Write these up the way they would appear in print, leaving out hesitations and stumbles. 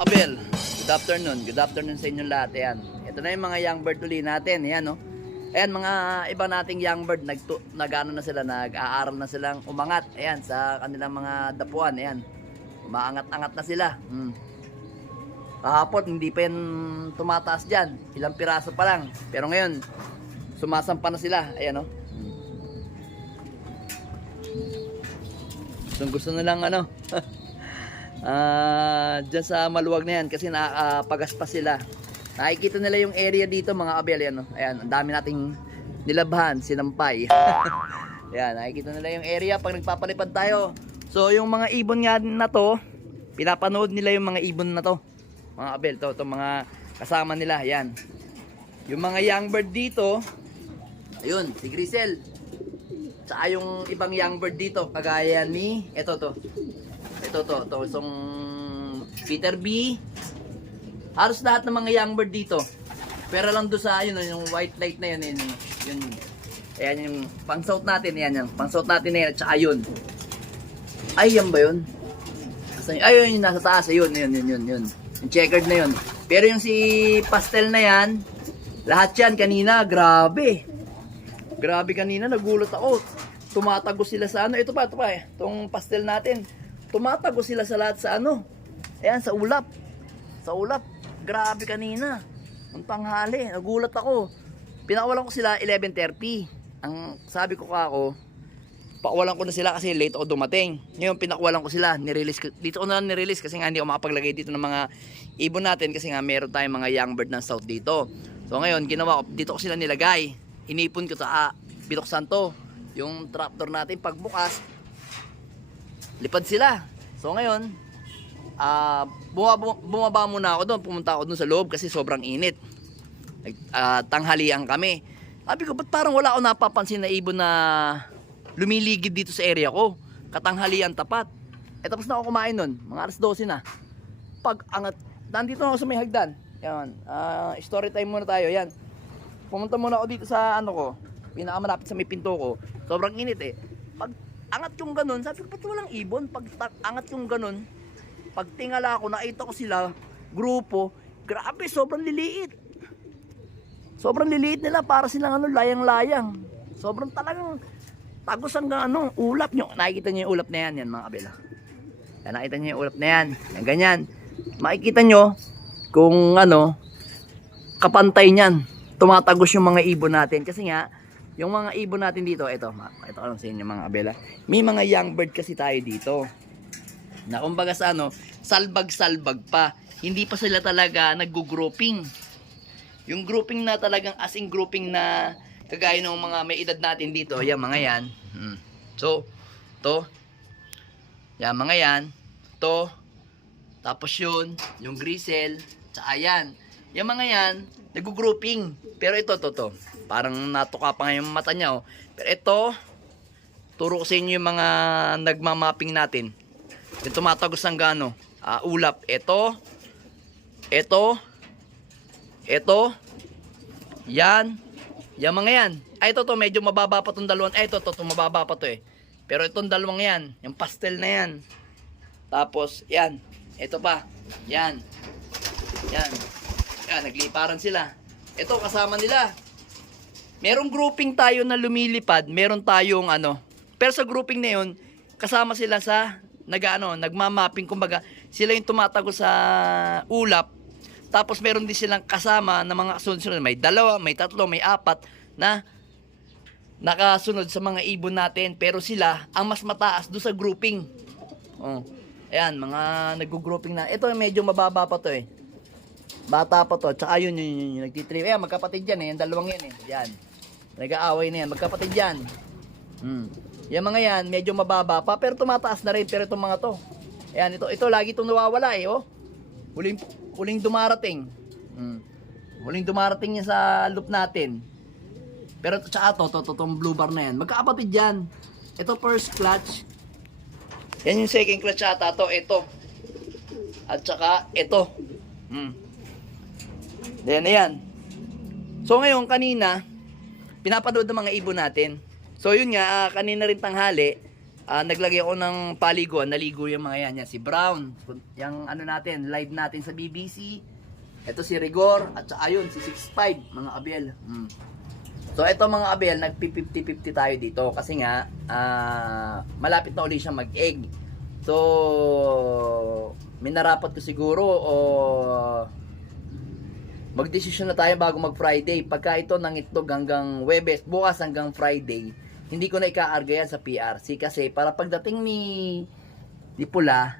Mga kabel, good afternoon. Good afternoon sa inyong lahat. Ayan. Ito na yung mga young bird uli natin. Ayan, no? Ayan, mga iba nating young bird, nag-ano na sila, nag-aaral na silang umangat. Ayan, sa kanilang mga dapuan. Ayan. Umaangat-angat na sila. Kahapon, hindi pa yan tumataas dyan. Ilang piraso pa lang. Pero ngayon, sumasampa na sila. Ayan, no? Gusto nilang ano dyan sa maluwag na yan kasi nakapagas pa sila. Nakikita nila yung area dito mga kabel. Yan, no? Ayan, ang dami nating nilabhan, sinampay. Ayan, nakikita nila yung area pag nagpapalipad tayo. So yung mga ibon nga na to, pinapanood nila yung mga ibon na to mga kabel. To mga kasama nila. Ayan, yung mga young bird dito, ayun, si Grisel. Tsaka yung ibang young bird dito, kagaya ni, ito to, itong Peter B. Halos lahat ng mga young bird dito. Pero lang doon sa, yun, yung white light na yun, yun. Ayan yung pang-south natin, yan. Pang-south natin na yan, tsaka yun. Ay, yan ba yun? Ayun, yung nasa taas, yun. Yung checkered na yun. Pero yung si pastel na yan, lahat yan kanina, grabe. Grabe kanina, nagulat ako. Tumatago sila sa ano. Ito pa eh. Itong pastel natin. Tumatago sila sa lahat sa ano. Ayan, sa ulap. Sa ulap. Grabe kanina. Ang tanghali. Nagulat ako. Pinakawalan ko sila 11:30. Ang sabi ko kako, pakawalan ko na sila kasi late ako dumating. Ngayon, pinakawalan ko sila. Dito ko na nirelease kasi nga hindi ako makapaglagay dito ng mga ibon natin kasi nga meron tayong mga young bird ng south dito. So ngayon, ginawa ko, dito ko sila nilagay. Inipon ko sa binuksan to. Yung trapdoor natin pagbukas, lipad sila. So ngayon, bumaba muna ako doon. Pumunta ako doon sa loob kasi sobrang init. Tanghalian kami. Sabi ko, ba't parang wala ako napapansin na ibon na lumiligid dito sa area ko? Katanghalian tapat. Tapos na ako kumain nun. Mga alas 12 na. Pag angat, nandito na ako sa may hagdan. Yan. Story time muna tayo. Yan. Pumunta muna ako dito sa ano ko, pinakamalapit sa may pinto ko. Sobrang init eh. Pag angat yung ganun, sabi ko, ba't walang ibon? Pag angat yung ganun, pag tingala ko, nakita ko sila, grupo, grabe, sobrang liliit. Sobrang liliit nila, para silang ano, layang-layang. Sobrang talagang tagos hanggang ano, ulap nyo. Nakikita nyo yung ulap na yan, mga kabila. Yan, nakita nyo yung ulap na yan. Yan, ganyan. Makikita nyo kung ano, kapantay nyan. Tumatagos yung mga ibon natin kasi nga yung mga ibon natin dito, ito ko lang sa inyo mga kabela, may mga young bird kasi tayo dito na kumbaga sa ano, salbag pa, hindi pa sila talaga nag-grouping. Yung grouping na talagang as in grouping na kagaya ng mga may edad natin dito, yan mga yan. So to yan mga yan, to tapos yun, yung Grisel, tsaka yan. Yung mga yan, nag-grouping. Pero ito, parang natuka pa nga yung mata niya, oh. Pero ito, turo ko sa inyo yung mga nagmamapping natin. Yung tumatagos ng gano, ulap. Ito, yan, yung mga yan. Ay, ito, medyo mababa pa itong dalawang. Ay, ito, mababa pa to eh. Pero itong dalawang yan, yung pastel na yan. Tapos, yan, ito pa, yan. Yan, nagliparan sila. Ito, kasama nila. Merong grouping tayo na lumilipad. Meron tayong ano. Pero sa grouping na yun, kasama sila sa nagmamapping. Kumbaga, sila yung tumatago sa ulap. Tapos meron din silang kasama na mga kasunod-sunod. May 2, may 3, may 4 na nakasunod sa mga ibon natin. Pero sila, ang mas mataas doon sa grouping. Oh. Ayan, mga nag-grouping na. Ito, medyo mababa pa to eh. Bata pa to. Tsaka yun nagtitrip. Ayan, magkapatid yan eh. Yung dalawang yan eh. Yan. Nag-aaway na yan. Magkapatid yan. Yung mga yan, medyo mababa pa. Pero tumataas na rin. Pero itong mga to. Ayan, ito lagi itong nawawala eh. Oh. Huling dumarating. Huling dumarating yan sa loop natin. Pero tsaka itong blue bar na yan. Magkakapatid yan. Ito first clutch. Yan yung second clutch ata to. Ito. At tsaka ito. Yan. So ngayon, kanina, pinapanood ng mga ibon natin. So yun nga, kanina rin tanghali, naglagay ako ng paliguan, naligo yung mga yan. Yan si Brown, yung ano natin, live natin sa BBC. Ito si Rigor, at saka ayun, si 65, mga abel. So ito mga abel, nagpi-50-50 tayo dito kasi nga malapit na uli siyang mag-egg. So minarapat ko siguro o magdesisyon na tayo bago mag-Friday. Pagka ito nangitlog hanggang Webes, bukas hanggang Friday, hindi ko na ikaarga yan sa PRC kasi para pagdating ni Pula,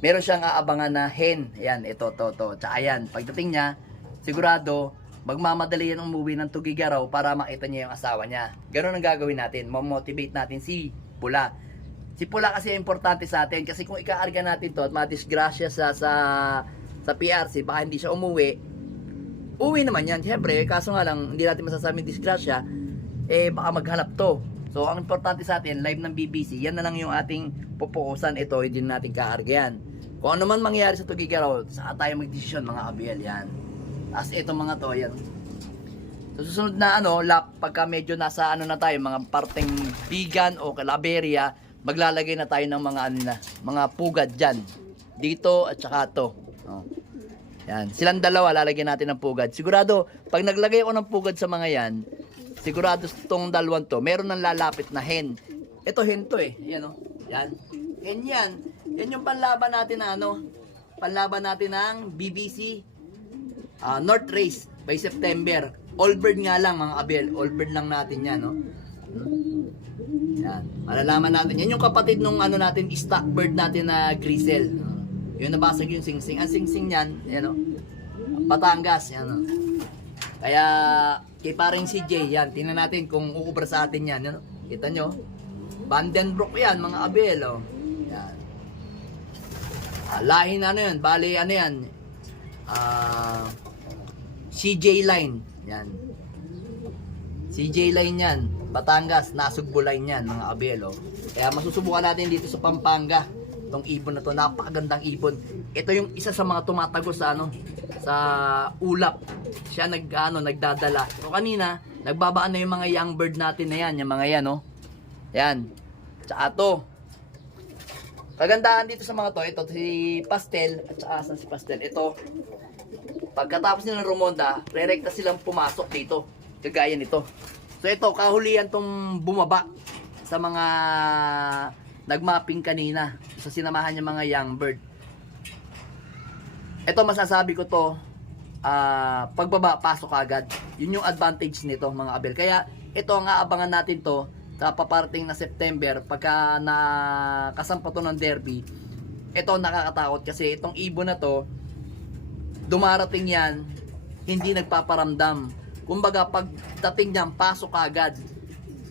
meron siyang aabangan na hen. Ayan, ito. Tsaka ayan, pagdating niya, sigurado, magmamadali yan umuwi ng Tugigaraw para makita niya yung asawa niya. Ganun ang gagawin natin. Mamotivate natin si Pula. Si Pula kasi importante sa atin kasi kung ikaarga natin to at madisgrasya sa PRC, baka hindi siya umuwi. Uwi naman yan, syempre, kaso nga lang, hindi natin masasabing disgrasya, baka maghanap to. So, ang importante sa atin, live ng BBC, yan na lang yung ating pupukusan. Ito, hindi natin kaarga yan. Kung ano man mangyari sa Tugigaraw, saka tayo magdesisyon, mga abel, yan. As ito mga to, yan. So, susunod na lap, pagka medyo nasa na tayo, mga parteng Bigan o Calaveria, maglalagay na tayo ng mga pugad dyan. Dito at saka to. Yan, silang dalawa lalagyan natin ng pugad. Sigurado, pag naglagay ako ng pugad sa mga yan, sigurado itong dalawang to, meron ng lalapit na hen. Ito hen to Yan Yan. Hen yan. Yan yung panlaban natin na panlaban natin ng BBC North Race by September. All bird nga lang mga abel. All bird lang natin yan, Yan. Malalaman natin. Yan yung kapatid nung natin, stock bird natin na grizzle. Yung nabasag yung singsing. Ang singsing niyan, Batangas, yan. Kaya, kay paring si Jay, yan. Tingnan natin kung uubra sa atin yan. Kita nyo? Vandenbroek yan, mga abel, Yan. Lahin yan. Bali, yan. CJ line. Yan. CJ line yan. Batangas, Nasugbo line yan, mga abel, Kaya masusubukan natin dito sa Pampanga. Itong ibon na to, napakagandang ibon. Ito yung isa sa mga tumatagos sa sa ulap. Siya nagdadala. So kanina, nagbabaan na yung mga young bird natin na yan, yung mga yan, Yan. Tsaka to. Kagandahan dito sa mga to, ito si Pastel at saka si Pastel. Ito, pagkatapos nila ng Romonda, re-rekta silang pumasok dito. Kagaya nito. So ito, kahulihan tong bumaba sa mga nagmapping kanina sa sinamahan niya mga young bird. Ito masasabi ko to, pagbaba, pasok agad. Yun yung advantage nito mga abel. Kaya ito ang aabangan natin to sa paparating na September pagka nakasampa to ng derby. Ito nakakatakot kasi itong ibon na to, dumarating yan, hindi nagpaparamdam. Kumbaga pagdating niyan, pasok agad.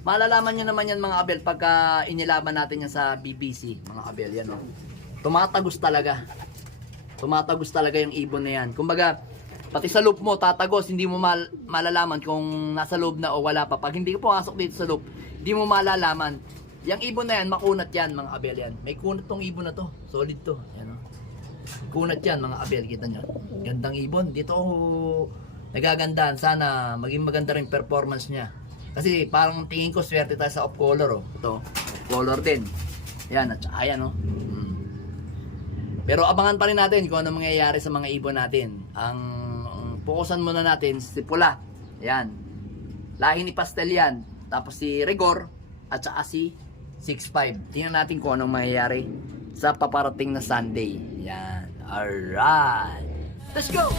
Malalaman nyo naman yan mga abel pagka inilaban natin yan sa BBC, mga abel, yan tumatagos talaga. Tumatagos talaga yung ibon na yan. Kumbaga, pati sa loop mo, tatagos, hindi mo malalaman kung nasa loob na o wala pa. Pag hindi ka pumasok dito sa loop, hindi mo malalaman. Yung ibon na yan, makunat yan mga abel yan. May kunat tong ibon na to, solid to. Yan, kunat yan mga abel, kita nyo. Gandang ibon, dito nagagandahan. Sana maging maganda rin performance niya. Kasi parang tingin ko swerte tayo sa off color Ito, color din. Yan, at saka yan Pero abangan pa rin natin kung ano mangyayari sa mga ibon natin. Ang fokusan muna natin si Pula. Yan. Lahi ni Pastel yan. Tapos si Rigor at saka si 65. Tingnan natin kung anong mangyayari sa paparating na Sunday. Yan. Alright. Let's go!